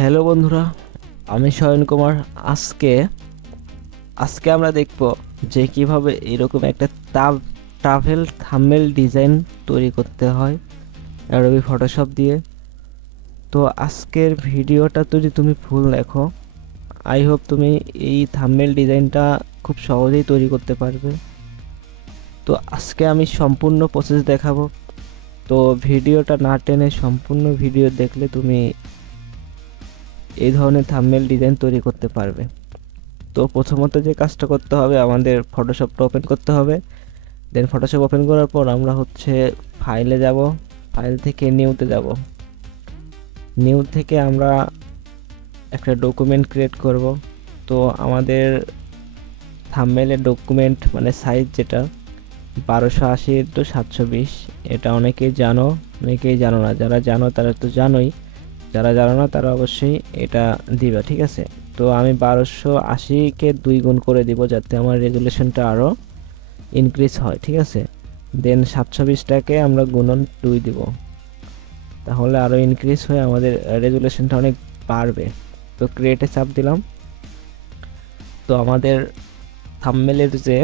Hello বন্ধুরা, আমি শয়ন কুমার। আজকে আজকে আমরা দেখব যে কিভাবে এরকম একটা ট্রাভেল থাম্বনেল ডিজাইন তৈরি করতে হয় অ্যাডোবি ফটোশপ দিয়ে। তো আজকের ভিডিওটা যদি তুমি ফুল দেখো, আই হোপ তুমি এই থাম্বনেল ডিজাইনটা খুব সহজেই তৈরি করতে পারবে। তো আজকে আমি সম্পূর্ণ প্রসেস দেখাবো। তো ভিডিওটা না টেনে সম্পূর্ণ ভিডিও দেখলে তুমি এই ধরনের থাম্বনেল ডিজাইন তৈরি করতে পারবে। তো প্রথমত যে কাজটা করতে হবে, আমাদের ফটোশপটা ওপেন করতে হবে। দেন ফটোশপ ওপেন করার পর আমরা ফাইলে যাব, ফাইল থেকে নিউতে যাব। নিউ থেকে আমরা একটা ডকুমেন্ট ক্রিয়েট করব। তো আমাদের থাম্বনেলের ডকুমেন্ট মানে সাইজ যেটা 1280x720, এটা অনেকেই জানো, অনেকেই জানো না। যারা জানো তারা তো জানোই, যারা জানো না তারা অবশ্যই এটা দিবা, ঠিক আছে। তো আমি 1280-কে 2 গুণ করে দিব যাতে আমার রেজুলেশনটা আরও ইনক্রিজ হয়, ঠিক আছে। দেন 720টাকে আমরা গুণন 2 দিব, তাহলে আরও ইনক্রিজ হয়ে আমাদের রেজুলেশনটা অনেক বাড়বে। তো ক্রিয়েটে চাপ দিলাম। তো আমাদের থাম্বনেলের যে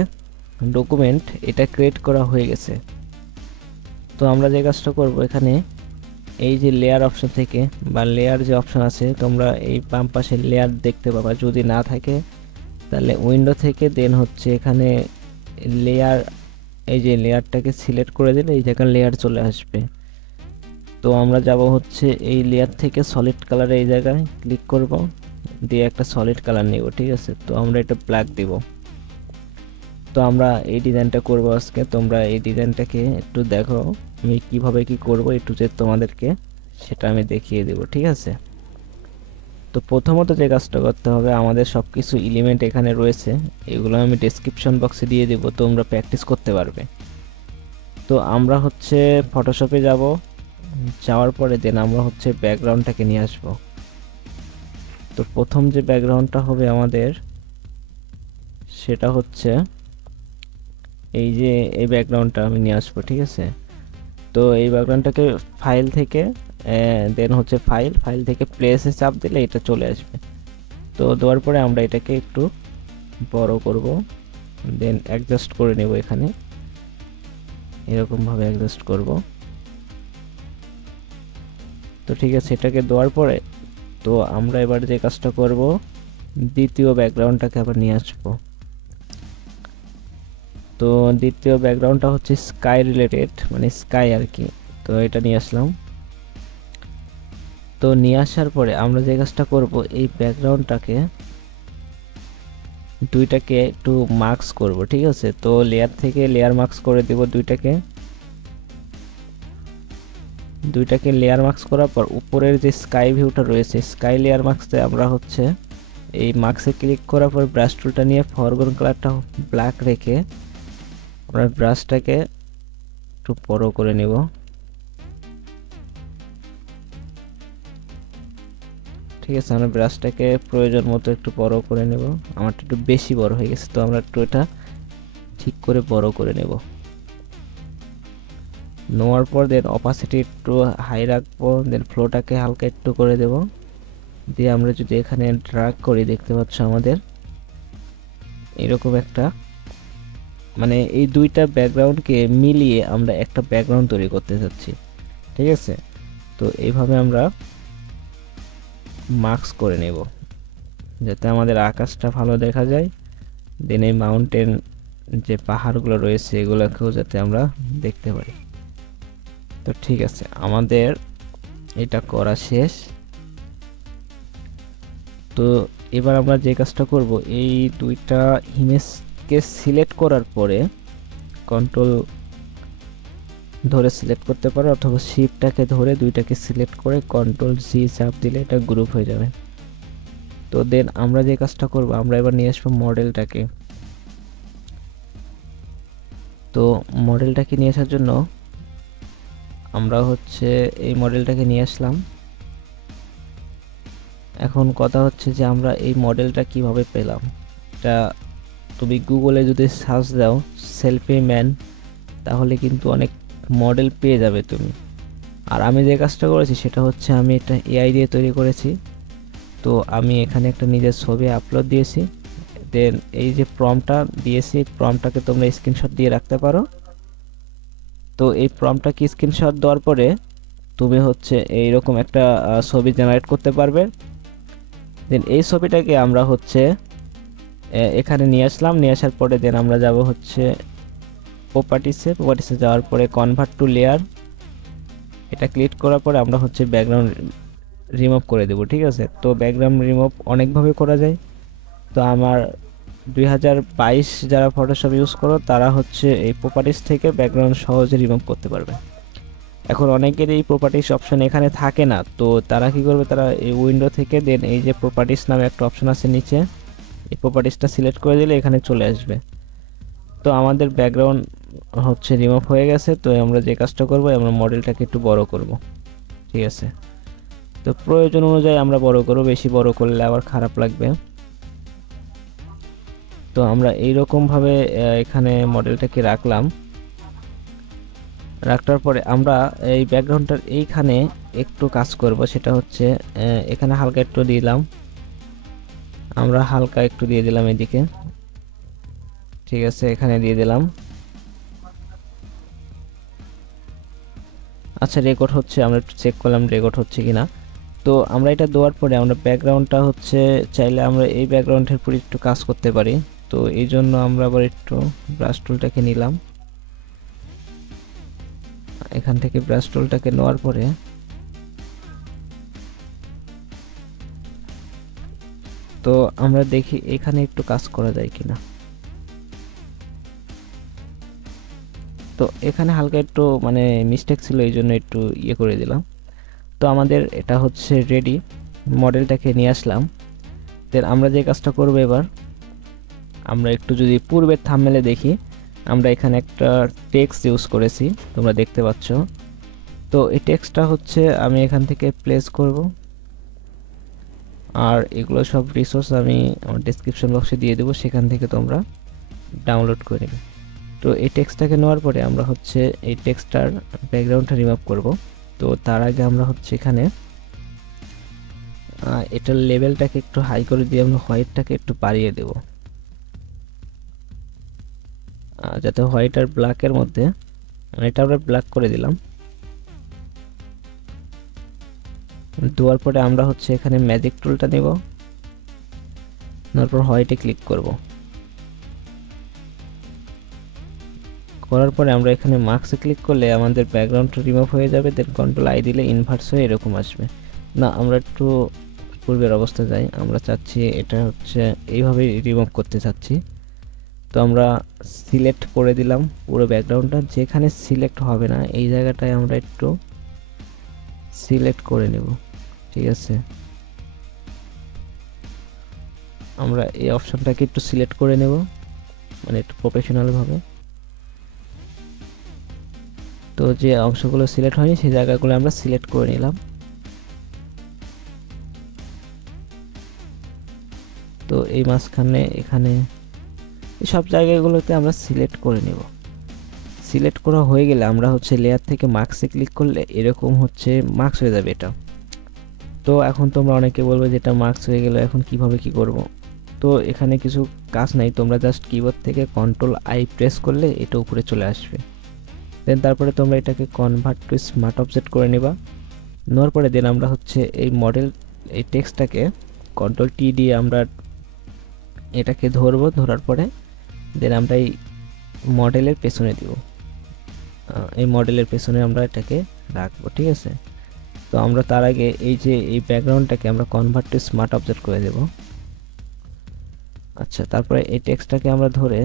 ডকুমেন্ট এটা ক্রিয়েট করা হয়ে গেছে। তো আমরা যে কাজটা করব, এখানে এই যে লেয়ার অপশন থেকে বা লেয়ার যে অপশন আছে, তোমরা এই বাম পাশে লেয়ার দেখতে পাবা। যদি না থাকে তাহলে উইন্ডো থেকে দেন এখানে লেয়ার, এই যে লেয়ারটাকে সিলেক্ট করে দিলে এই জায়গায় লেয়ার চলে আসবে। তো আমরা যাব এই লেয়ার থেকে সলিড কালারে এই জায়গায় ক্লিক করব, দিয়ে একটা সলিড কালার নিব, ঠিক আছে। তো আমরা এটা ব্ল্যাক দিব। তো আমরা এই ডিজাইনটা করব আজকে। তোমরা এই ডিজাইনটাকে একটু দেখো, আমি কিভাবে কি করব একটু যে তোমাদেরকে সেটা আমি দেখিয়ে দেব, ঠিক আছে। তো প্রথমত যে কাজটা করতে হবে, আমাদের সব কিছু এলিমেন্ট এখানে রয়েছে, এগুলো আমি ডেসক্রিপশন বক্সে দিয়ে দেব, তোমরা প্র্যাকটিস করতে পারবে। তো আমরা ফটোশপে যাব, যাওয়ার পরে দেন আমরা ব্যাকগ্রাউন্ডটাকে নিয়ে আসব। তো প্রথম যে ব্যাকগ্রাউন্ডটা হবে আমাদের, সেটা এই যে এই ব্যাকগ্রাউন্ডটা আমি নিয়ে আসবো, ঠিক আছে। তো এই ব্যাকগ্রাউন্ডটাকে ফাইল থেকে দেন ফাইল থেকে প্লেসে চাপ দিলে এটা চলে আসবে। তো দেওয়ার পরে আমরা এটাকে একটু বড় করব, দেন অ্যাডজাস্ট করে নেব। এখানে এরকমভাবে অ্যাডজাস্ট করব। তো ঠিক আছে, এটাকে দেওয়ার পরে তো আমরা এবার যে কাজটা করব, দ্বিতীয় ব্যাকগ্রাউন্ডটাকে আবার নিয়ে আসবো। তো দ্বিতীয় ব্যাকগ্রাউন্ডটা স্কাই রিলেটেড, মানে স্কাই আর কি। তো এটা নিয়ে আসলাম। তো নিয়ে আসার পরে আমরা যে কাজটা করব, এই ব্যাকগ্রাউন্ডটাকে দুইটাকে একটু মার্কস করব, ঠিক আছে। তো লেয়ার থেকে লেয়ার মার্কস করে দেব দুইটাকে লেয়ার মার্কস করার পর উপরের যে স্কাই ভিউটা রয়েছে, স্কাই লেয়ার মার্কসে আমরা এই মার্কসে ক্লিক করার পর ব্রাশ টুলটা নিয়ে ফরগ্রাউন্ড কালারটা ব্ল্যাক রেখে আমরা ব্রাশটাকে একটু বড় করে নেব, ঠিক আছে। আমরা ব্রাশটাকে প্রয়োজন মতো একটু বড় করে নেব। আমারটা একটু বেশি বড় হয়ে গেছে, তো আমরা একটু এটা ঠিক করে বড় করে নেব। নেওয়ার পর দেন অপাসিটি একটু হাই রাখবো, দেন ফ্লোটাকে হালকা একটু করে দেব। দিয়ে আমরা যদি এখানে ড্র্যাগ করি, দেখতে পাচ্ছ আমাদের এরকম একটা, মানে এই দুইটা ব্যাকগ্রাউন্ডকে মিলিয়ে আমরা একটা ব্যাকগ্রাউন্ড তৈরি করতে যাচ্ছি, ঠিক আছে। তো এইভাবে আমরা মার্কস করে নেব যাতে আমাদের আকাশটা ভালো দেখা যায়। দেন এই মাউন্টেন যে পাহাড়গুলো রয়েছে এগুলোকেও যাতে আমরা দেখতে পারি। তো ঠিক আছে, আমাদের এটা করা শেষ। তো এবার আমরা যে কাজটা করব, এই দুইটা ইমেজকে সিলেক্ট করার পরে কন্ট্রোল ধরে সিলেক্ট করতে পারো, অথবা শিফটটাকে ধরে দুইটাকে সিলেক্ট করে কন্ট্রোল সি চাপ দিলে এটা গ্রুপ হয়ে যাবে। তো দেন আমরা যে কাজটা করব, আমরা এবার নিয়ে আসবো মডেলটাকে। তো মডেলটাকে নিয়ে আসার জন্য আমরা এই মডেলটাকে নিয়ে আসলাম। এখন কথা যে আমরা এই মডেলটা কিভাবে পেলাম। এটা তুমি গুগলে যদি সার্চ দাও সেলফি ম্যান, তাহলে কিন্তু অনেক মডেল পেয়ে যাবে তুমি। আর আমি যে কাজটা করেছি সেটা আমি এটা এআই দিয়ে তৈরি করেছি। তো আমি এখানে একটা নিজের ছবি আপলোড দিয়েছি। দেন এই যে প্রম্পটটা দিয়েছি, প্রম্পটটাকে তোমরা স্ক্রিনশট দিয়ে রাখতে পারো। তো এই প্রম্পটটাকে স্ক্রিনশট দেওয়ার পরে তুমি হচ্ছে এইরকম একটা ছবি জেনারেট করতে পারবে। দেন এই ছবিটাকে আমরা হচ্ছে এখানে নিয়ে আসলাম, নিয়ে আসার পরে দেন আমরা যাব হচ্ছে প্রপার্টিসে যাওয়ার পরে কনভার্ট টু লেয়ার, এটা ক্লিক করার পরে আমরা হচ্ছে ব্যাকগ্রাউন্ড রিমুভ করে দেব। ঠিক আছে, তো ব্যাকগ্রাউন্ড রিমুভ অনেকভাবে করা যায়। তো আমার 2022 যারা ফটোশপ ইউজ করো তারা হচ্ছে এই প্রপার্টিস থেকে ব্যাকগ্রাউন্ড সহজে রিমুভ করতে পারবে। এখন অনেকের এই প্রপার্টিস অপশন এখানে থাকে না, তো তারা কি করবে, তারা এই উইন্ডো থেকে দেন এই যে প্রপার্টিস নামে একটা অপশন আছে নিচে, এই প্রপার্টিসটা সিলেক্ট করে দিলে এখানে চলে আসবে। তো আমাদের ব্যাকগ্রাউন্ড হচ্ছে রিমুভ হয়ে গেছে। তো আমরা যে কাজটা করব, আমরা মডেলটাকে একটু বড় করব। ঠিক আছে, তো প্রয়োজন অনুযায়ী আমরা বড় করব, বেশি বড় করলে আবার খারাপ লাগবে। তো আমরা এইরকম ভাবে এখানে মডেলটাকে রাখলাম। রাখার পরে আমরা এই ব্যাকগ্রাউন্ডটার এইখানে একটু কাজ করব, সেটা হচ্ছে এখানে হালকা একটু দিলাম, আমরা হালকা একটু দিয়ে দিলাম এদিকে। ঠিক আছে, এখানে দিয়ে দিলাম। আচ্ছা, রেকর্ড হচ্ছে, আমরা একটু চেক করলাম রেকর্ড হচ্ছে কিনা। তো আমরা এটা দেওয়ার পরে আমরা ব্যাকগ্রাউন্ডটা হচ্ছে চাইলে আমরা এই ব্যাকগ্রাউন্ডের উপর একটু কাজ করতে পারি। তো এই জন্য আমরা আবার একটু ব্রাশ টুলটাকে নিলাম, এখান থেকে ব্রাশ টুলটাকে নেওয়ার পরে তো আমরা দেখি এখানে একটু কাজ করা যায় কিনা। তো এখানে হালকা একটু মানে মিস্টেক ছিল, এই জন্য একটু ইয়ে করে দিলাম। তো আমাদের এটা হচ্ছে রেডি, মডেলটাকে নিয়ে আসলাম। দেন আমরা যে কাজটা করব এবার, আমরা একটু যদি পূর্বের থাম্বনেলে দেখি, আমরা এখানে একটা টেক্সট ইউজ করেছি, তোমরা দেখতে পাচ্ছ। তো এই টেক্সটটা হচ্ছে আমি এখান থেকে প্লেস করব, আর এগুলো সব রিসোর্স আমি আমার ডেসক্রিপশন বক্সে দিয়ে দেবো, সেখান থেকে তোমরা ডাউনলোড করে নেবে। তো এই টেক্সটটাকে নেওয়ার পরে আমরা হচ্ছে এই টেক্সটটার ব্যাকগ্রাউন্ডটা রিমুভ করব। তো তার আগে আমরা হচ্ছে এখানে এটার লেভেলটাকে একটু হাই করে দিয়ে আমরা হোয়াইটটাকে একটু বাড়িয়ে দেব, যাতে হোয়াইট আর ব্ল্যাকের মধ্যে, এটা আমরা ব্ল্যাক করে দিলাম। দেওয়ার পরে আমরা হচ্ছে এখানে ম্যাজিক টুলটা নেব, তারপর হোয়াইটে ক্লিক করব। করার পরে আমরা এখানে মার্কসে ক্লিক করলে আমাদের ব্যাকগ্রাউন্ডটা রিমুভ হয়ে যাবে। দেন কন্ট্রোল আই দিলে ইনভার্স হয়ে এরকম আসবে। না, আমরা একটু পূর্বের অবস্থা যাই, আমরা চাচ্ছি এটা হচ্ছে এইভাবে রিমুভ করতে চাচ্ছি। তো আমরা সিলেক্ট করে দিলাম পুরো ব্যাকগ্রাউন্ডটা, যেখানে সিলেক্ট হবে না এই জায়গাটায় আমরা একটু সিলেক্ট করে নেব। ঠিক আছে, আমরা এই অপশনটাকে একটু সিলেক্ট করে নেব, মানে একটু প্রফেশনাল ভাবে। তো যে অংশগুলো সিলেক্ট হয়নি সেই জায়গাগুলো আমরা সিলেক্ট করে নিলাম। তো এই মাঝখানে এখানে সব জায়গাগুলোতে আমরা সিলেক্ট করে নেব। সিলেক্ট করা হয়ে গেলে আমরা হচ্ছে লেয়ার থেকে মার্কসে ক্লিক করলে এরকম হচ্ছে মার্কস হয়ে যাবে এটা। তো এখন তোমরা অনেকে বলবে যে এটা মার্কস হয়ে গেল, এখন কিভাবে কি করব। তো এখানে কিছু কাজ নাই, তোমরা জাস্ট কিবোর্ড থেকে কন্ট্রোল আই প্রেস করলে এটা উপরে চলে আসবে। দেন তারপরে তোমরা এটাকে কনভার্ট টু স্মার্ট অবজেক্ট করে নেবা। নেওয়ার পরে দেন আমরা হচ্ছে এই মডেল এই টেক্সটটাকে কন্ট্রোল টি দিয়ে আমরা এটাকে ধরবো, ধরার পরে দেন আমরা এই মডেলের পেছনে দিব, এই মডেলের পেছনে আমরা এটাকে রাখবো। ঠিক আছে, তো আমরা তার আগে এই যে এই ব্যাকগ্রাউন্ডটাকে আমরা কনভার্ট টু স্মার্ট অবজেক্ট করে দেব। আচ্ছা, তারপরে এই টেক্সটটাকে আমরা ধরে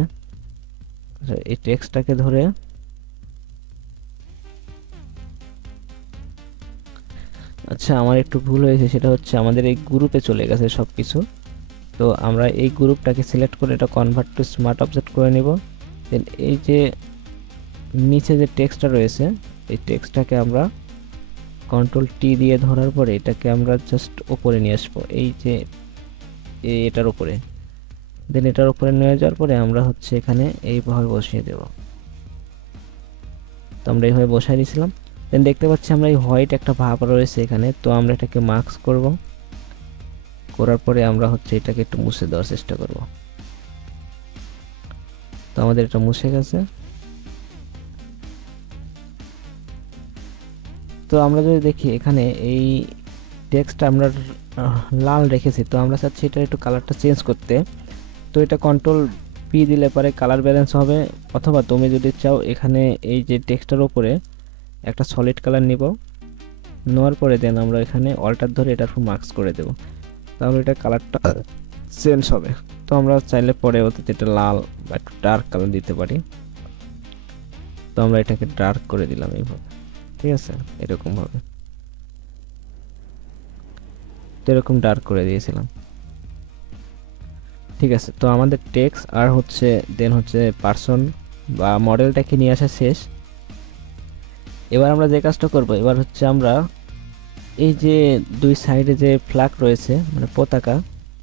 আচ্ছা, আমার একটু ভুল হয়েছে, সেটা হচ্ছে আমাদের এই গ্রুপে চলে গেছে সব কিছু। তো আমরা এই গ্রুপটাকে সিলেক্ট করে এটা কনভার্ট টু স্মার্ট অবজেক্ট করে নিব। দেন এই যে নিচে যে টেক্সটটা রয়েছে এই টেক্সটটাকে আমরা কন্ট্রোল টি দিয়ে ধরার পরে এটাকে আমরা জাস্ট উপরে নিয়ে আসবো, এই যে এটার উপরে। দেন এটার উপরে নিয়ে যাওয়ার পরে আমরা হচ্ছে এখানে এইভাবে বসিয়ে দেব। তো আমরা এইভাবে বসাই দিয়েছিলাম। দেন দেখতে পাচ্ছি আমরা এই হোয়াইট একটা ভাব রয়েছে এখানে, তো আমরা এটাকে মার্কস করব। করার পরে আমরা হচ্ছে এটাকে একটু মুছে দেওয়ার চেষ্টা করব। তো আমাদের এটা মুছে গেছে। তো আমরা যদি দেখি এখানে এই টেক্সটটা আমরা লাল রেখেছি, তো আমরা চাচ্ছি এটা একটু কালারটা চেঞ্জ করতে। তো এটা কন্ট্রোল পি দিলে পরে কালার ব্যালেন্স হবে, অথবা তুমি যদি চাও এখানে এই যে টেক্সটার উপরে একটা সলিড কালার নিব, নেওয়ার পরে দেন আমরা এখানে অল্টার ধরে এটার উপর মার্কস করে দেব, তাহলে এটা কালারটা চেঞ্জ হবে। তো আমরা চাইলে পরে অতীতে এটা লাল বা একটু ডার্ক কালার দিতে পারি। তো আমরা এটাকে ডার্ক করে দিলাম এইভাবে, ঠিক আছে, এরকম ভাবে। তো এরকম ডার্ক করে দিয়েছিলাম, ঠিক আছে। তো আমাদের টেক্সট আর হচ্ছে দেন হচ্ছে পার্সন বা মডেলটাকে নিয়ে আসা শেষ। এবার আমরা যে কাজটা করব, এবার হচ্ছে আমরা এই যে দুই সাইডে যে ফ্ল্যাগ রয়েছে মানে পতাকা,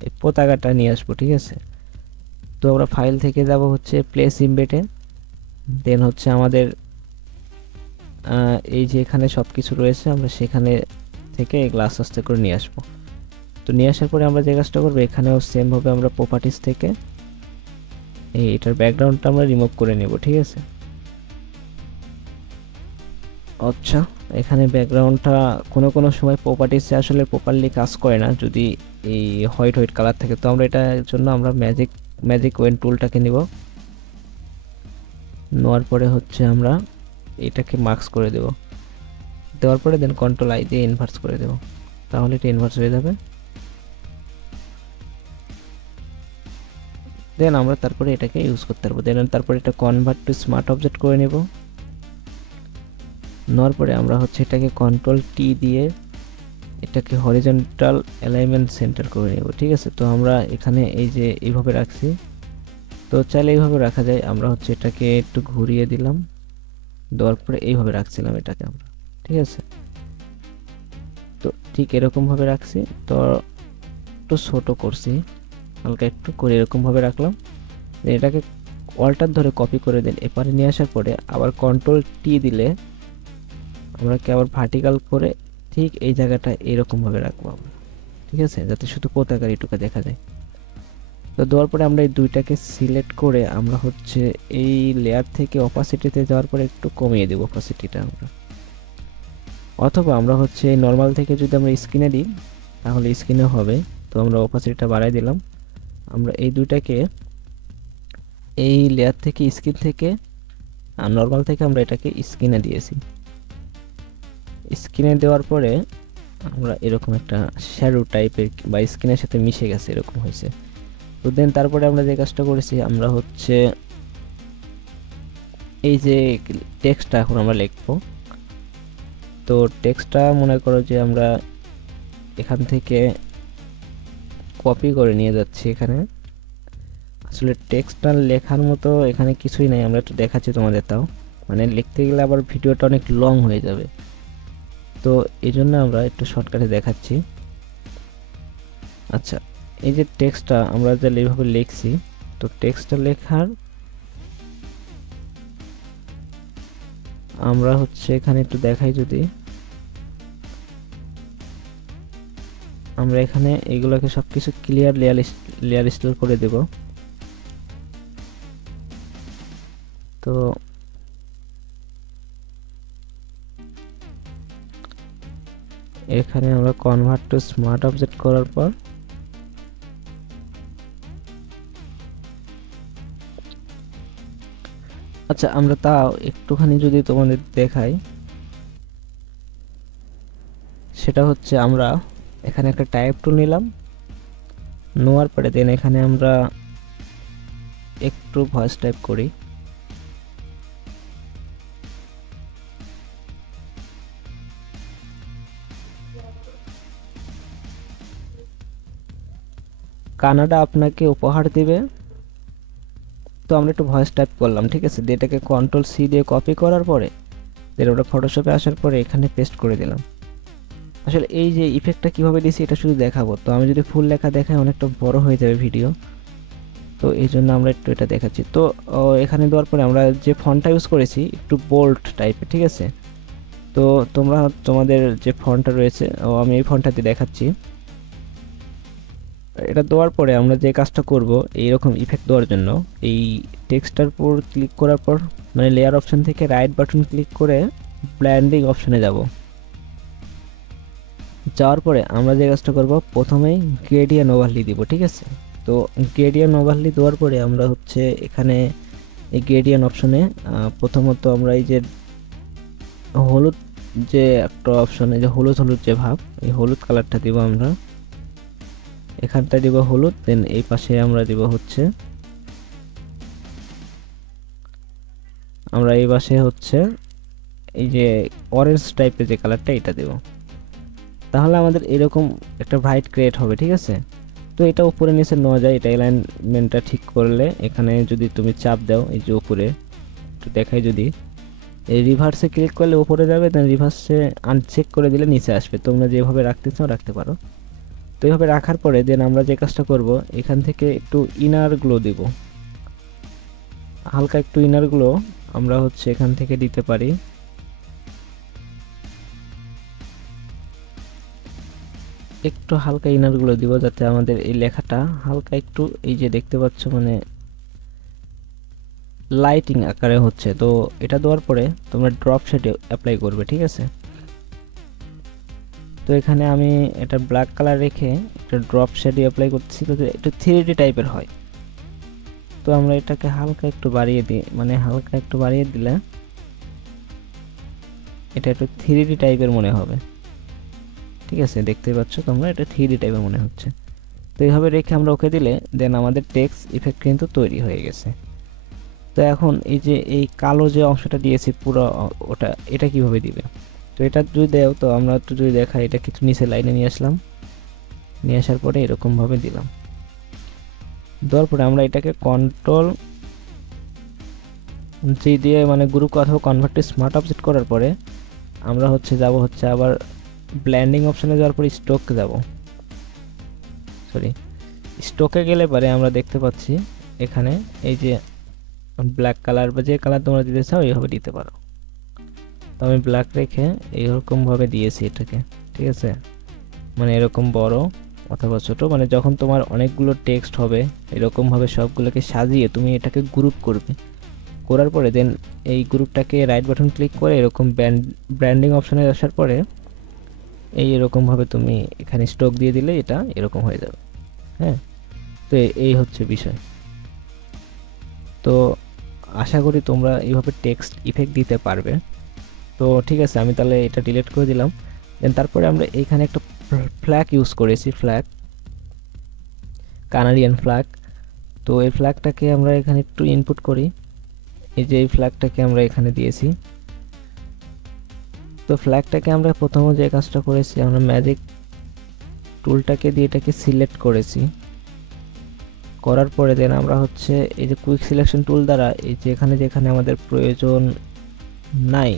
এই পতাকাটা নিয়ে আসবো, ঠিক আছে। তো আমরা ফাইল থেকে যাব হচ্ছে প্লেস ইমবেডে, দেন হচ্ছে আমাদের এই যে এখানে সব কিছু রয়েছে আমরা সেখানে থেকে এগুলো আস্তে আস্তে করে নিয়ে আসবো। তো নিয়ে আসার পরে আমরা যে কাজটা করবো, এখানেও সেম ভাবে আমরা প্রপার্টিজ থেকে এটার ব্যাকগ্রাউন্ডটা আমরা রিমুভ করে নেব, ঠিক আছে। আচ্ছা, এখানে ব্যাকগ্রাউন্ডটা কোনো সময় প্রপার্টিসে আসলে প্রপারলি কাজ করে না যদি এই হোয়াইট হোয়াইট কালার থাকে। তো আমরা এটার জন্য আমরা ম্যাজিক ওয়েন টুলটাকে নিব, নেওয়ার পরে হচ্ছে আমরা এটাকে মার্কস করে দেব, দেওয়ার পরে দেন কন্ট্রোল আই দিয়ে ইনভার্স করে দেব, তাহলে এটা ইনভার্স হয়ে যাবে। দেন আমরা তারপরে এটাকে ইউজ করতে পারবো। দেন তারপরে এটা কনভার্ট টু স্মার্ট অবজেক্ট করে নেব, নেওয়ার পরে আমরা হচ্ছে এটাকে কন্ট্রোল টি দিয়ে এটাকে হরিজন্টাল অ্যালাইনমেন্ট সেন্টার করে নেব, ঠিক আছে। তো আমরা এখানে এই যে এইভাবে রাখছি, তো চাইলে এইভাবে রাখা যায়। আমরা হচ্ছে এটাকে একটু ঘুরিয়ে দিলাম, দেওয়ার পরে এইভাবে রাখছিলাম এটাকে আমরা, ঠিক আছে। তো ঠিক এরকম ভাবে রাখছি, তো একটু ছোট করছি হালকা একটু করে, এরকম ভাবে রাখলাম। এটাকে অল্টার ধরে কপি করে দেন, এপারে নিয়ে আসার পরে আবার কন্ট্রোল টি দিলে আমরা কি আবার ভার্টিক্যাল করে ঠিক এই জায়গাটা এরকম ভাবে রাখবো আমরা, ঠিক আছে, যাতে শুধু পতাকার এইটুকু দেখা যায়। তো দেওয়ার পরে আমরা এই দুইটাকে সিলেক্ট করে আমরা হচ্ছে এই লেয়ার থেকে অপাসিটিতে যাওয়ার পরে একটু কমিয়ে দেব অপাসিটিটা আমরা, অথবা আমরা হচ্ছে নর্মাল থেকে যদি আমরা স্ক্রিনে দিই তাহলে স্ক্রিনে হবে। তো আমরা অপাসিটিটা বাড়াই দিলাম। আমরা এই দুইটাকে এই লেয়ার থেকে স্ক্রিন থেকে আর নর্মাল থেকে আমরা এটাকে স্ক্রিনে দিয়েছি। স্ক্রিনে দেওয়ার পরে আমরা এরকম একটা শ্যাডো টাইপের বা স্ক্রিনের সাথে মিশে গেছে এরকম হয়েছে। তো দেন তারপরে আমরা যে কাজটা করেছি, আমরা হচ্ছে এই যে টেক্সটটা এখন আমরা লিখবো। তো টেক্সটটা মনে করো যে আমরা এখান থেকে কপি করে নিয়ে যাচ্ছি এখানে। আসলে টেক্সটটা লেখার মতো এখানে কিছুই নাই, আমরা একটু দেখাচ্ছি তোমাদের, তাও মানে লিখতে গেলে আবার ভিডিওটা অনেক লং হয়ে যাবে। তো এই জন্য আমরা একটু শর্টকাটে দেখাচ্ছি। আচ্ছা, এই যে টেক্সটটা আমরা যে এইভাবে লিখছি, তো টেক্সটটা লেখার আমরা হচ্ছে এখানে একটু দেখাই, যদি আমরা এখানে এইগুলোকে সবকিছু ক্লিয়ার লেয়ার স্টাইল করে দেব। তো এখানে আমরা কনভার্ট টু স্মার্ট অবজেক্ট করার পর আচ্ছা, আমরা তাও একটুখানি যদি তোমাদের দেখাই, সেটা হচ্ছে আমরা এখানে একটা টাইপ টুল নিলাম, নেওয়ার পরে দেন এখানে আমরা একটু ভয়েস টাইপ করি। কানাডা আপনাকে উপহার দিবে। তো আমরা একটু ভয়েস টাইপ করলাম, ঠিক আছে। এটাকে কন্ট্রোল সি দিয়ে কপি করার পরে দেন আমরা ফটোশপে আসার পরে এখানে পেস্ট করে দিলাম। আসলে এই যে ইফেক্টটা কিভাবে দিয়েছি এটা শুধু দেখাবো, তো আমি যদি ফুল লেখা দেখাই অনেকটা বড় হয়ে যাবে ভিডিও, তো এই জন্য আমরা একটু এটা দেখাচ্ছি। তো এখানে দেওয়ার পরে আমরা যে ফন্টটা ইউজ করেছি একটু বোল্ড টাইপের, ঠিক আছে। তো তোমরা তোমাদের যে ফন্টটা রয়েছে, আমি এই ফন্টটা দিয়ে দেখাচ্ছি। এটা দেওয়ার পরে আমরা যে কাজটা করব, এইরকম ইফেক্ট দেওয়ার জন্য এই টেক্সটার উপর ক্লিক করার পর মানে লেয়ার অপশন থেকে রাইট বাটন ক্লিক করে ব্ল্যান্ডিং অপশনে যাব। যাওয়ার পরে আমরা যে কাজটা করব, প্রথমেই গ্রেডিয়েন্ট ওভারলি দিব, ঠিক আছে। তো গ্রেডিয়েন্ট ওভারলি দেওয়ার পরে আমরা হচ্ছে এখানে এই গ্রেডিয়েন্ট অপশনে প্রথমত আমরা এই যে হলুদ যে একটা অপশনে যে হলুদ হলুদ যে ভাব, এই হলুদ কালারটা দিব আমরা, এখানটা দিব হলুদ। দেন এই পাশে আমরা দিব হচ্ছে আমরা এই পাশে হচ্ছে এই যে অরেঞ্জ টাইপের যে কালারটা এটা দেব। তাহলে আমাদের এরকম একটা ব্রাইট ক্রিয়েট হবে, ঠিক আছে। তো এটা উপরে নিচে নেওয়া যায়, এটা অ্যালাইনমেন্টটা ঠিক করলে এখানে যদি তুমি চাপ দাও এই যে উপরে একটু দেখাই, যদি এই রিভার্সে ক্লিক করলে উপরে যাবে, দেন রিভার্সে আনচেক করে দিলে নিচে আসবে। তোমরা যেভাবে রাখতে চাও রাখতে পারো। তো এইভাবে রাখার পরে দেন আমরা যে কাজটা করব, এখান থেকে একটু ইনার গ্লো দিব, হালকা একটু ইনার গ্লো আমরা হচ্ছে এখান থেকে দিতে পারি। একটু হালকা ইনার গ্লো দিব যাতে আমাদের এই লেখাটা হালকা একটু এই যে দেখতে পাচ্ছ মানে লাইটিং আকারে হচ্ছে। তো এটা দেওয়ার পরে তোমরা ড্রপ শেডে অ্যাপ্লাই করবে, ঠিক আছে। তো এখানে আমি এটা ব্ল্যাক কালার রেখে একটা ড্রপ শেডে অ্যাপ্লাই করছি, যাতে একটু 3D টাইপের হয়। তো আমরা এটাকে হালকা একটু বাড়িয়ে দিই, মানে হালকা একটু বাড়িয়ে দিলে এটা একটু 3D টাইপের মনে হবে, ঠিক আছে। দেখতেই পাচ্ছ তোমরা, এটা 3D টাইপের মনে হচ্ছে। তো এইভাবে রেখে আমরা ওকে দিলে দেন আমাদের টেক্সট ইফেক্ট কিন্তু তৈরি হয়ে গেছে। তো এখন এই যে এই কালো যে অংশটা দিয়েছি পুরো ওটা, এটা কিভাবে দিবে? তো এটা যদি দেও, তো আমরা একটু যদি দেখাই, এটা কিছু নিচে লাইনে নিয়ে আসলাম, নিয়ে আসার পরে এরকমভাবে দিলাম। দেওয়ার পরে আমরা এটাকে কন্ট্রোল জি দিয়ে মানে গ্রুপ অথবা কনভার্ট টু স্মার্ট অবজেক্ট করার পরে আমরা হচ্ছে যাব হচ্ছে আবার ব্ল্যান্ডিং অপশনে যাওয়ার পরে স্ট্রোকে যাব, সরি স্ট্রোকে গেলে পরে আমরা দেখতে পাচ্ছি এখানে এই যে ব্ল্যাক কালার বা যে কালার তোমরা দিতে চাও এইভাবে দিতে পারো। তো আমি ব্ল্যাক রেখে এইরকমভাবে দিয়েছি এটাকে, ঠিক আছে। মানে এরকম বড় অথবা ছোট, মানে যখন তোমার অনেকগুলো টেক্সট হবে এরকমভাবে সবগুলোকে সাজিয়ে তুমি এটাকে গ্রুপ করবে, করার পরে দেন এই গ্রুপটাকে রাইট বাটন ক্লিক করে এরকম ব্র্যান্ডিং অপশনে আসার পরে এই এরকমভাবে তুমি এখানে স্ট্রোক দিয়ে দিলে এটা এরকম হয়ে যাবে। হ্যাঁ, তো এই হচ্ছে বিষয়। তো আশা করি তোমরা এইভাবে টেক্সট ইফেক্ট দিতে পারবে। তো ঠিক আছে, আমি তাহলে এটা ডিলিট করে দিলাম। দেন তারপরে আমরা এইখানে একটা ফ্ল্যাগ ইউজ করেছি, ফ্ল্যাগ কানাডিয়ান ফ্ল্যাগ। তো এই ফ্ল্যাগটাকে আমরা এখানে একটু ইনপুট করি, এই যে এই ফ্ল্যাগটাকে আমরা এখানে দিয়েছি। তো ফ্ল্যাগটাকে আমরা প্রথমে যে কাজটা করেছি, আমরা ম্যাজিক টুলটাকে দিয়ে এটাকে সিলেক্ট করেছি, করার পরে দেন আমরা হচ্ছে এই যে কুইক সিলেকশন টুল দ্বারা এই যে এখানে যেখানে আমাদের প্রয়োজন নাই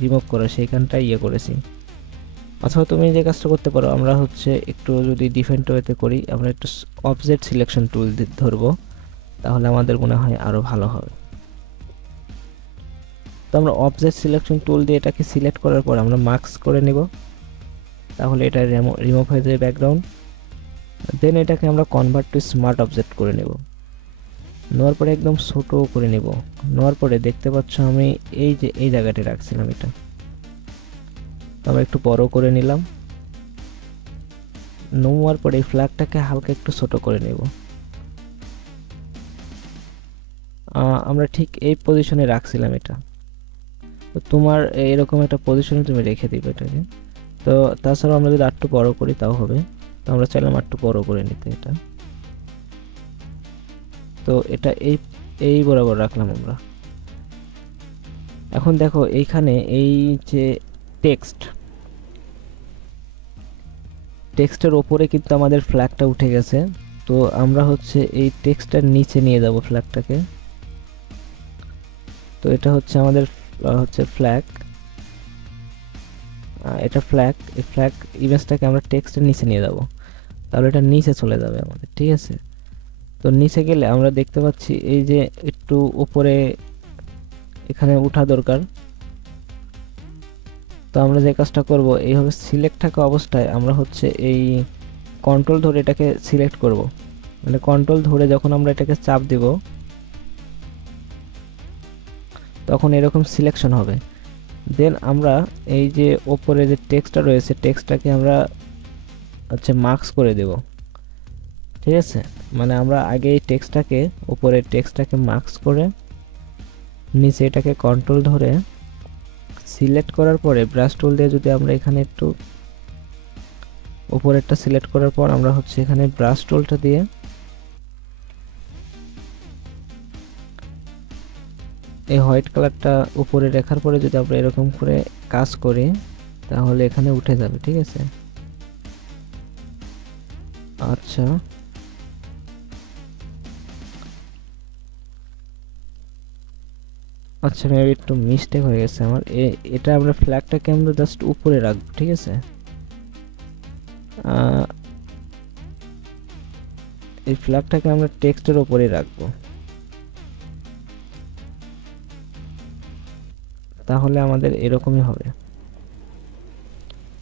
রিমুভ করা সেইখানটা ইয়ে করেছি। অথবা তুমি যে কাজটা করতে পারো, আমরা হচ্ছে একটু যদি ডিফারেন্ট ওয়েতে করি, আমরা একটু অবজেক্ট সিলেকশন টুল ধরবো, তাহলে আমাদের মনে হয় আরও ভালো হবে। তো আমরা অবজেক্ট সিলেকশন টুল দিয়ে এটাকে সিলেক্ট করার পর আমরা মার্কস করে নেব, তাহলে এটা রিমুভ হয়ে যাবে ব্যাকগ্রাউন্ড। দেন এটাকে আমরা কনভার্ট টু স্মার্ট অবজেক্ট করে নেব, নেওয়ার পরে একদম ছোটো করে নেব। নেওয়ার পরে দেখতে পাচ্ছ আমি এই যে এই জায়গাটা রাখছিলাম, এটা আমরা একটু বড় করে নিলাম। নেওয়ার পরে এই ফ্ল্যাগটাকে হালকা একটু ছোট করে নেব। আমরা ঠিক এই পজিশনে রাখছিলাম এটা, তো তোমার এরকম একটা পজিশনে তুমি রেখে দিবে এটাকে। তো তাছাড়াও আমরা যদি আরেকটু বড় করি তাও হবে, তো আমরা চাইলাম আরেকটু বড় করে নিতে এটা। তো এটা এই বরাবর রাখলাম আমরা। এখন দেখো এইখানে এই যে টেক্সটের ওপরে কিন্তু আমাদের ফ্ল্যাগটা উঠে গেছে। তো আমরা হচ্ছে এই টেক্সটটার নিচে নিয়ে যাব ফ্ল্যাগটাকে। তো এটা হচ্ছে আমাদের হচ্ছে ফ্ল্যাগ, এটা ফ্ল্যাগ, এই ফ্ল্যাগ ইমেজটাকে আমরা টেক্সটের নিচে নিয়ে যাব, তাহলে এটা নিচে চলে যাবে আমাদের, ঠিক আছে। তো নিচে গেলে আমরা দেখতে পাচ্ছি এই যে একটু উপরে এখানে উঠা দরকার। তো আমরা যে কাজটা করব, এইভাবে সিলেক্ট থাকা অবস্থায় আমরা হচ্ছে এই কন্ট্রোল ধরে এটাকে সিলেক্ট করব, মানে কন্ট্রোল ধরে যখন আমরা এটাকে চাপ দেব তখন এরকম সিলেকশন হবে। দেন আমরা এই যে ওপরে যে টেক্সটটা রয়েছে টেক্সটটাকে আমরা হচ্ছে মার্কস করে দেব, ঠিক আছে। মানে আমরা আগে এই টেক্সটটাকে উপরের টেক্সটটাকে মার্কস করে নিচে এটাকে কন্ট্রোল ধরে সিলেক্ট করার পরে ব্রাশ টুল দিয়ে যদি আমরা এখানে একটু উপরেরটা সিলেক্ট করার পর আমরা হচ্ছে এখানে ব্রাশ টুলটা দিয়ে এই হোয়াইট কালারটা উপরে রেখার পরে যদি আমরা এরকম করে কাজ করি তাহলে এখানে উঠে যাবে, ঠিক আছে। আচ্ছা আচ্ছা মেবি একটু মিস্টেক হয়ে গেছে আমার। এটা আমরা ফ্ল্যাগটাকে আমরা জাস্ট উপরে রাখবো, ঠিক আছে। এই ফ্ল্যাগটাকে আমরা টেক্সটের উপরে রাখবো, তাহলে আমাদের এরকমই হবে।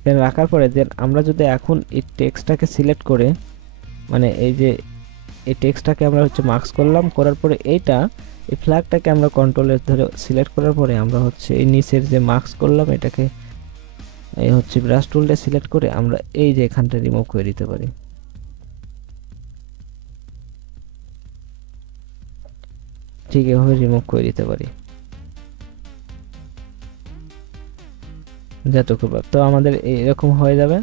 দেন রাখার পরে দেন আমরা যদি এখন এই টেক্সটটাকে সিলেক্ট করে মানে এই যে এই টেক্সটটাকে আমরা হচ্ছে মার্কস করলাম, করার পরে এইটা এই ফ্ল্যাগটাকে আমরা কন্ট্রোলের ধরে সিলেক্ট করার পরে আমরা হচ্ছে এই নিচের যে মার্কস করলাম এটাকে এই হচ্ছে ব্রাশ টুলটা সিলেক্ট করে আমরা এই যে এখানটা রিমুভ করে দিতে পারি। ঠিক এভাবে রিমুভ করে দিতে পারি যতটুকু। তো আমাদের এরকম হয়ে যাবে।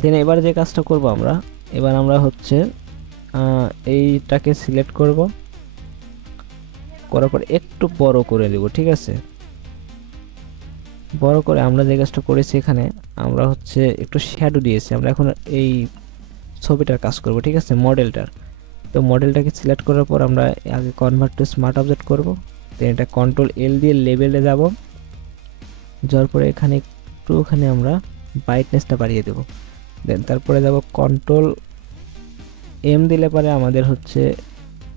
দেন এবার যে কাজটা করব আমরা এবার আমরা হচ্ছে এইটাকে সিলেক্ট করব, করার পর একটু বড় করে দেব, ঠিক আছে। বড় করে আমরা যে কাজটা করেছি এখানে আমরা হচ্ছে একটু শ্যাডো দিয়েছি, আমরা এখন এই ছবিটার কাজ করব, ঠিক আছে, মডেলটার। তো মডেলটাকে সিলেক্ট করার পর আমরা আগে কনভার্ট টু স্মার্ট অবজেক্ট করব। দেন এটা কন্ট্রোল এল দিয়ে লেবেলে যাব, যাওয়ার পরে এখানে একটুখানি আমরা ব্রাইটনেসটা বাড়িয়ে দেব। দেন তারপরে যাব কন্ট্রোল এম দিলে পরে আমাদের হচ্ছে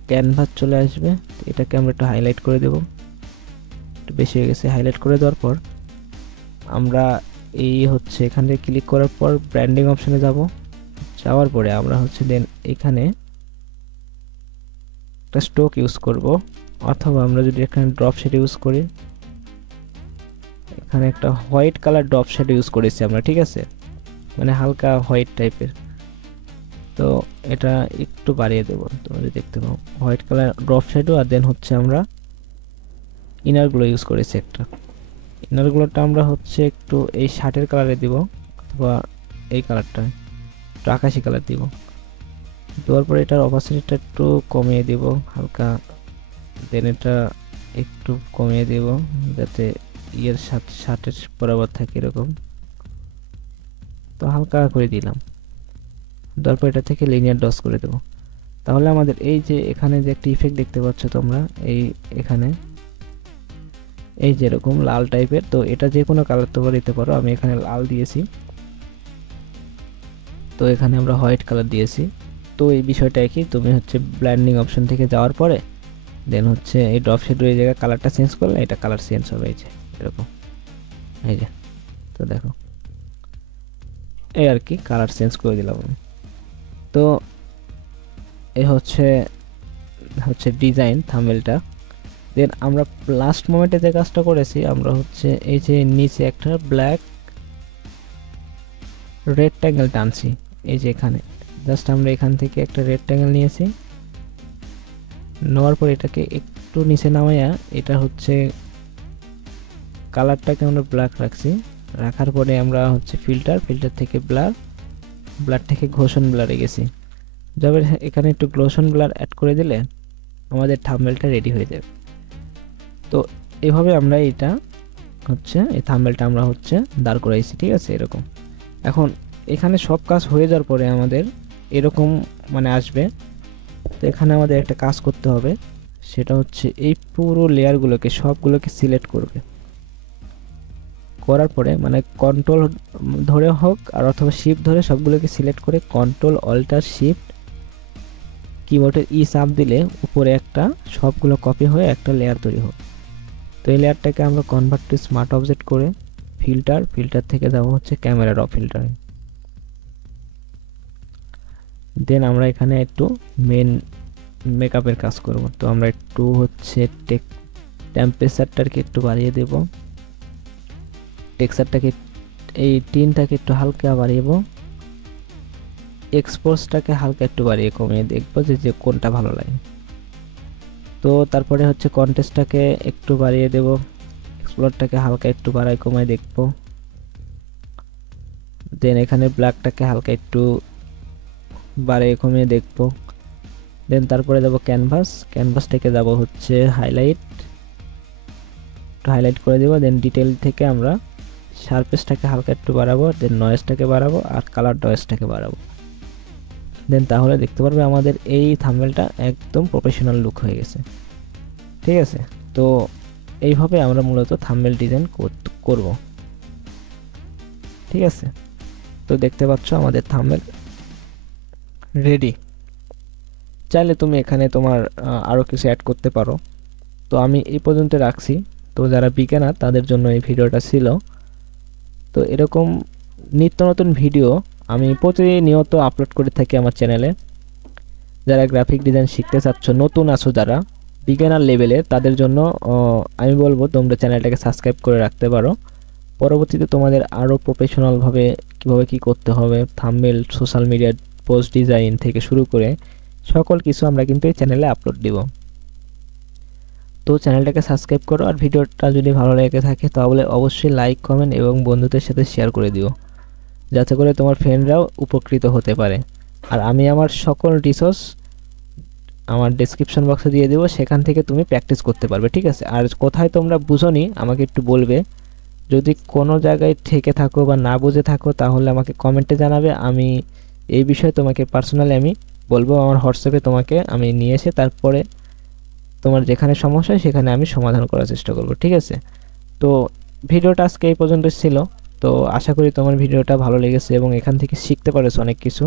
ক্যানভাস চলে আসবে। এটাকে আমরা একটু হাইলাইট করে দেব, একটু বেশি হয়ে গেছে। হাইলাইট করে দেওয়ার পর আমরা এই হচ্ছে এখানে ক্লিক করার পর ব্র্যান্ডিং অপশনে যাব, যাওয়ার পরে আমরা হচ্ছে দেন এখানে একটা স্ট্রোক ইউজ করব, অথবা আমরা যদি এখানে ড্রপ শেড ইউজ করি, এখানে একটা white colour drop shade use করেছি আমরা, ঠিক আছে, মানে হালকা হোয়াইট টাইপের। তো এটা একটু বাড়িয়ে দেবো, তোমরা দেখতে পাও হোয়াইট কালার ড্রপ শেডও। আর দেন হচ্ছে আমরা ইনারগুলো ইউজ করেছি একটা, ইনারগুলোটা আমরা হচ্ছে একটু এই শার্টের কালারে দিব, অথবা এই কালারটা একটু আকাশি কালার দিব। দেওয়ার পরে এটার অপাসিটিটা একটু কমিয়ে দিব হালকা, দেন এটা একটু কমিয়ে দিব যাতে ইয়ের সাথে শার্টের বরাবর থাকে এরকম। তো হালকা করে দিলাম, দেওয়ার পর এটা থেকে লিনিয়ার ডস করে দেব। তাহলে আমাদের এই যে এখানে যে একটা ইফেক্ট দেখতে পাচ্ছ তোমরা এই এখানে এই যেরকম লাল টাইপের, তো এটা যে কোনো কালার তোমরা দিতে পারো। আমি এখানে লাল দিয়েছি, তো এখানে আমরা হোয়াইট কালার দিয়েছি। তো এই বিষয়টা কি, তুমি হচ্ছে ব্লেন্ডিং অপশন থেকে যাওয়ার পরে দেন হচ্ছে এই ড্রপ শেডো এই জায়গায় কালারটা চেঞ্জ করলে এটা কালার চেঞ্জ হবে, এই যে এরকম, এই যে। তো দেখো এই আর কি কালার চেঞ্জ করে দিলাম আমি। তো এই হচ্ছে ডিজাইন থাম্বনেলটা। দেন আমরা লাস্ট মোমেন্টে যে কাজটা করেছি আমরা হচ্ছে এই যে নিচে একটা ব্ল্যাক রেক্ট্যাঙ্গেল টানছি, এই যে এখানে জাস্ট আমরা এখান থেকে একটা রেক্ট্যাঙ্গেল নিয়েছি, নেওয়ার পর এটাকে একটু নিচে নামাইয়া এটা হচ্ছে কালারটাকে আমরা ব্ল্যাক রাখছি। রাখার পরে আমরা হচ্ছে ফিল্টার থেকে ব্লার থেকে ঘোষণ ব্লারে গেছি। যবে এখানে একটু গ্লোশন ব্লার অ্যাড করে দিলে আমাদের থাম্বনেলটা রেডি হয়ে যাবে। তো এভাবে আমরা এটা হচ্ছে এই থাম্বনেলটা আমরা হচ্ছে দাঁড় করাইছি, ঠিক আছে, এরকম। এখন এখানে সব কাজ হয়ে যাওয়ার পরে আমাদের এরকম মানে আসবে। তো এখানে আমাদের একটা কাজ করতে হবে, সেটা হচ্ছে এই পুরো লেয়ারগুলোকে সবগুলোকে সিলেক্ট করবে, করার পরে মানে কন্ট্রোল ধরে হোক আর অথবা শিফট ধরে সবগুলোকে সিলেক্ট করে কন্ট্রোল অল্টার শিফট কিবোর্ডের ই চাপ দিলে উপরে একটা সবগুলো কপি হয়ে একটা লেয়ার তৈরি হবে। তো এই লেয়ারটাকে আমরা কনভার্ট টু স্মার্ট অবজেক্ট করে ফিল্টার থেকে যাব হচ্ছে ক্যামেরা র ফিল্টারে। দেন আমরা এখানে একটু মেন মেকআপের কাজ করব। তো আমরা একটু হচ্ছে টেম্পারেচারটাকে একটু বাড়িয়ে দেব, টেক্সচারটাকে এই টিনটাকে একটু হালকা বাড়িয়ে, এক্সপোজটাকে হালকা একটু বাড়িয়ে কমিয়ে দেখবো যে কোনটা ভালো লাগে। তো তারপরে হচ্ছে কন্ট্রাস্টটাকে একটু বাড়িয়ে দেব, এক্সপ্লোরটাকে হালকা একটু বাড়ায় কমায় দেখবো। দেন এখানে ব্ল্যাকটাকে হালকা একটু বাড়িয়ে কমিয়ে দেখবো। দেন তারপরে দেবো ক্যানভাসটাকে দেবো হচ্ছে হাইলাইট, একটু হাইলাইট করে দেবো। দেন ডিটেল থেকে আমরা শার্পনেসটাকে হালকা একটু বাড়াবো, দেন নয়েজটাকে বাড়াবো আর কালার নয়েজটাকে বাড়াবো। দেন তাহলে দেখতে পারবে আমাদের এই থাম্বনেলটা একদম প্রফেশনাল লুক হয়ে গেছে। ঠিক আছে, তো এইভাবে আমরা মূলত থাম্বনেল ডিজাইন করব। ঠিক আছে, তো দেখতে পাচ্ছ আমাদের থাম্বনেল রেডি। চাইলে তুমি এখানে তোমার আরও কিছু অ্যাড করতে পারো। তো আমি এই পর্যন্ত রাখছি। তো যারা বিজ্ঞানার তাদের জন্য এই ভিডিওটা ছিল। তো এরকম নিত্য নতুন ভিডিও আমি প্রতিনিয়ত আপলোড করে থাকি আমার চ্যানেলে। যারা গ্রাফিক ডিজাইন শিখতে চাচ্ছ, নতুন আছো যারা বিগিনার লেভেলে, তাদের জন্য আমি বলবো তোমরা চ্যানেলটাকে সাবস্ক্রাইব করে রাখতে পারো। পরবর্তীতে তোমাদের আরও প্রফেশনালভাবে কীভাবে কী করতে হবে, থাম্বনেল, সোশ্যাল মিডিয়ার পোস্ট ডিজাইন থেকে শুরু করে সকল কিছু আমরা কিন্তু এই চ্যানেলে আপলোড দিব। তো চ্যানেলটাকে সাবস্ক্রাইব করো, আর ভিডিওটা যদি ভালো লেগে থাকে তাহলে অবশ্যই লাইক, কমেন্ট এবং বন্ধুদের সাথে শেয়ার করে দিও, যাতে করে তোমার ফ্রেন্ডরাও উপকৃত হতে পারে। আর আমি আমার সকল রিসোর্স আমার ডেসক্রিপশন বক্সে দিয়ে দেবো, সেখান থেকে তুমি প্র্যাকটিস করতে পারবে। ঠিক আছে, আর কোথায় তোমরা বুঝোনি আমাকে একটু বলবে। যদি কোনো জায়গায় থেকে থাকো বা না বুঝে থাকো তাহলে আমাকে কমেন্টে জানাবে। আমি এই বিষয়ে তোমাকে পার্সোনালি আমি বলবো, আমার হোয়াটসঅ্যাপে তোমাকে আমি নিয়ে এসে তারপরে তোমার যেখানে সমস্যা হয় সেখানে আমি সমাধান করার চেষ্টা করব। ঠিক আছে, তো ভিডিওটা আজকে এই পর্যন্ত ছিল। তো আশা করি তোমার ভিডিওটা ভালো লেগেছে এবং এখান থেকে শিখতে পারছো অনেক কিছু।